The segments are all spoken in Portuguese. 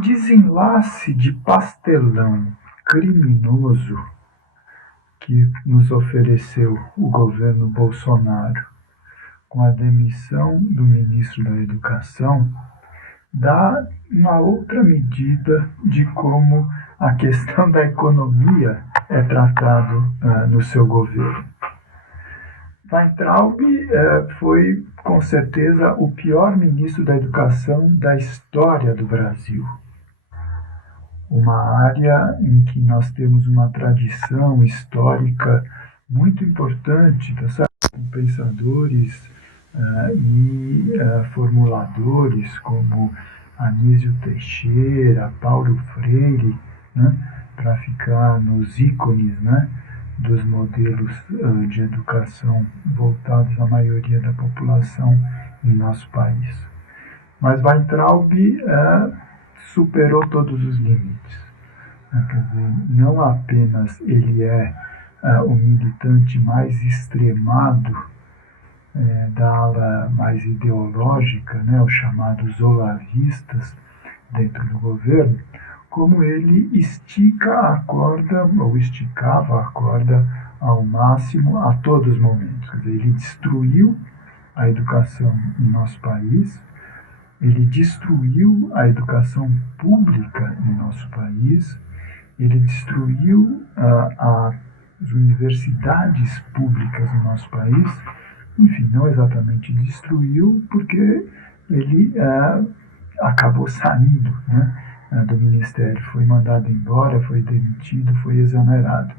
desenlace de pastelão criminoso que nos ofereceu o governo Bolsonaro, com a demissão do ministro da Educação, dá uma outra medida de como a questão da economia é tratado no seu governo. Weintraub foi, com certeza, o pior ministro da Educação da história do Brasil. Uma área em que nós temos uma tradição histórica muito importante, tá certo? Com pensadores e formuladores como Anísio Teixeira, Paulo Freire, né, para ficar nos ícones, né, dos modelos de educação voltados à maioria da população em nosso país. Mas Weintraub superou todos os limites. Quer dizer, não apenas ele é o militante mais extremado da ala mais ideológica, né, os chamados olavistas dentro do governo, como ele estica a corda, ou esticava a corda ao máximo a todos os momentos. Quer dizer, ele destruiu a educação em nosso país, ele destruiu a educação pública em nosso país, ele destruiu as universidades públicas no nosso país. Enfim, não exatamente destruiu, porque ele acabou saindo, né, do ministério, foi mandado embora, foi demitido, foi exonerado.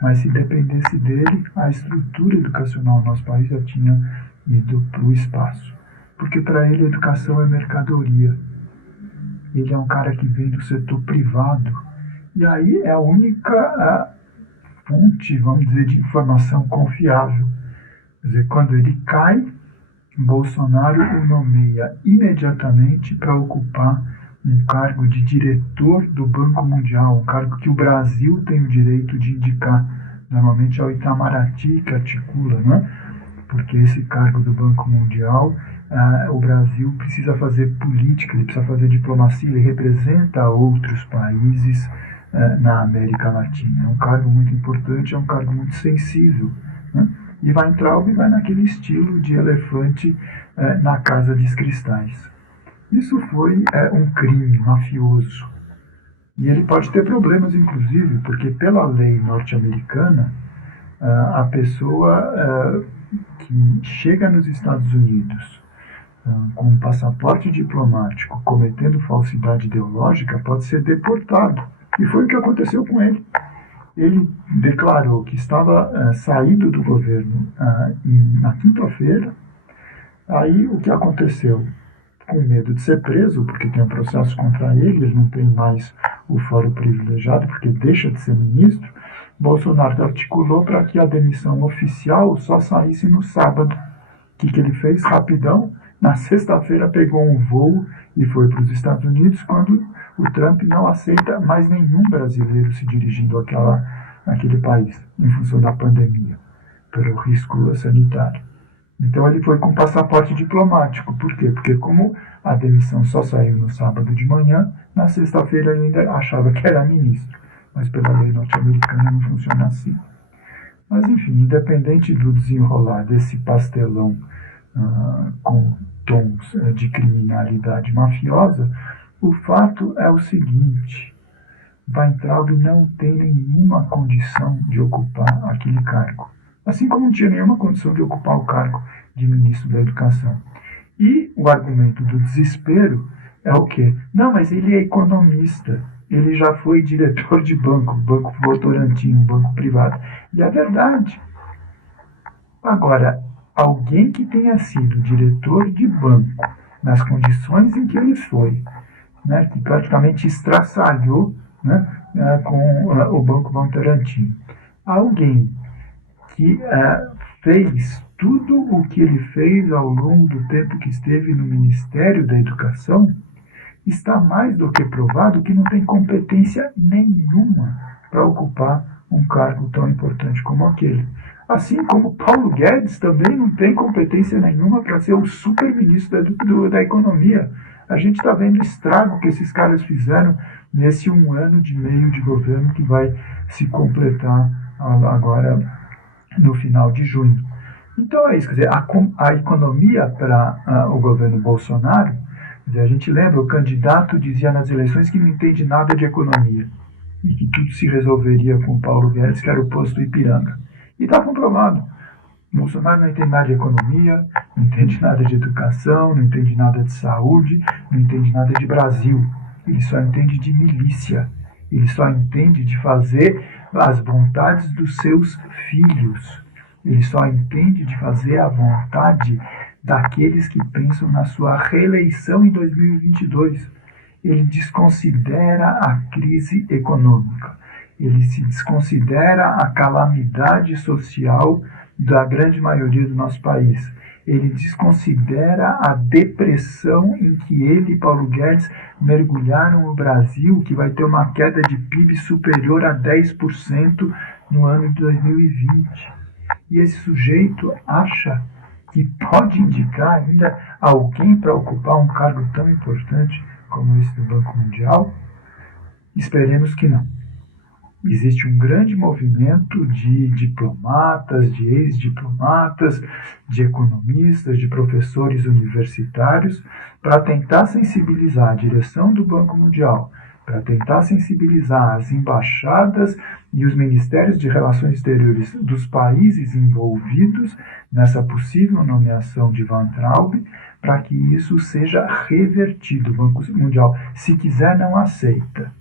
Mas se dependesse dele, a estrutura educacional no nosso país já tinha ido para o espaço. Porque para ele a educação é mercadoria. Ele é um cara que vem do setor privado. E aí é a única fonte, vamos dizer, de informação confiável. Quer dizer, quando ele cai, Bolsonaro o nomeia imediatamente para ocupar um cargo de diretor do Banco Mundial, um cargo que o Brasil tem o direito de indicar. Normalmente é o Itamaraty que articula, né? Porque esse cargo do Banco Mundial, o Brasil precisa fazer política, ele precisa fazer diplomacia, ele representa outros países na América Latina. É um cargo muito importante, é um cargo muito sensível, né? E Weintraub vai naquele estilo de elefante na casa de cristais. Isso foi um crime mafioso. E ele pode ter problemas, inclusive, porque pela lei norte-americana, a pessoa que chega nos Estados Unidos com um passaporte diplomático cometendo falsidade ideológica pode ser deportado. E foi o que aconteceu com ele. Ele declarou que estava saído do governo na quinta-feira. Aí o que aconteceu? Com medo de ser preso, porque tem um processo contra ele, ele não tem mais o fórum privilegiado, porque deixa de ser ministro, Bolsonaro articulou para que a demissão oficial só saísse no sábado. O que ele fez? Rapidão, na sexta-feira pegou um voo e foi para os Estados Unidos, quando o Trump não aceita mais nenhum brasileiro se dirigindo àquele país, em função da pandemia, pelo risco sanitário. Então ele foi com passaporte diplomático. Por quê? Porque como a demissão só saiu no sábado de manhã, na sexta-feira ele ainda achava que era ministro. Mas pela lei norte-americana não funciona assim. Mas enfim, independente do desenrolar desse pastelão com tons de criminalidade mafiosa, o fato é o seguinte: Weintraub não tem nenhuma condição de ocupar aquele cargo. Assim como não tinha nenhuma condição de ocupar o cargo de ministro da Educação. E o argumento do desespero é o quê? Não, mas ele é economista, ele já foi diretor de banco Votorantim, um banco privado. E é verdade. Agora, alguém que tenha sido diretor de banco, nas condições em que ele foi, né, que praticamente estraçalhou, né, com o Banco Votorantim, alguém que fez tudo o que ele fez ao longo do tempo que esteve no Ministério da Educação, está mais do que provado que não tem competência nenhuma para ocupar um cargo tão importante como aquele. Assim como Paulo Guedes também não tem competência nenhuma para ser o super-ministro da Economia. A gente está vendo o estrago que esses caras fizeram nesse 1 ano e meio de governo que vai se completar agora no final de junho. Então é isso, quer dizer, a economia para o governo Bolsonaro, quer dizer, a gente lembra, o candidato dizia nas eleições que não entende nada de economia e que tudo se resolveria com o Paulo Guedes, que era o posto Ipiranga. E está comprovado. Bolsonaro não entende nada de economia, não entende nada de educação, não entende nada de saúde, não entende nada de Brasil. Ele só entende de milícia. Ele só entende de fazer as vontades dos seus filhos. Ele só entende de fazer a vontade daqueles que pensam na sua reeleição em 2022. Ele desconsidera a crise econômica. Ele se desconsidera a calamidade social da grande maioria do nosso país. Ele desconsidera a depressão em que ele e Paulo Guedes mergulharam o Brasil, que vai ter uma queda de PIB superior a 10% no ano de 2020. E esse sujeito acha que pode indicar ainda alguém para ocupar um cargo tão importante como esse do Banco Mundial? Esperemos que não. Existe um grande movimento de diplomatas, de ex-diplomatas, de economistas, de professores universitários para tentar sensibilizar a direção do Banco Mundial, para tentar sensibilizar as embaixadas e os ministérios de relações exteriores dos países envolvidos nessa possível nomeação de Van Traub, para que isso seja revertido. O Banco Mundial, se quiser, não aceita.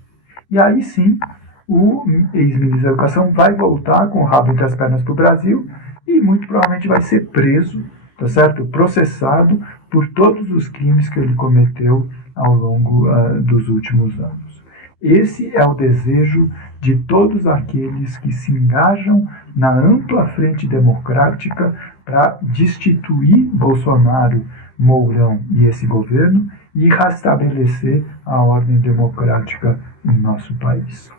E aí sim, o ex-ministro da Educação vai voltar com o rabo entre as pernas para o Brasil e muito provavelmente vai ser preso, tá certo? Processado por todos os crimes que ele cometeu ao longo dos últimos anos. Esse é o desejo de todos aqueles que se engajam na ampla frente democrática para destituir Bolsonaro, Mourão e esse governo e restabelecer a ordem democrática em nosso país.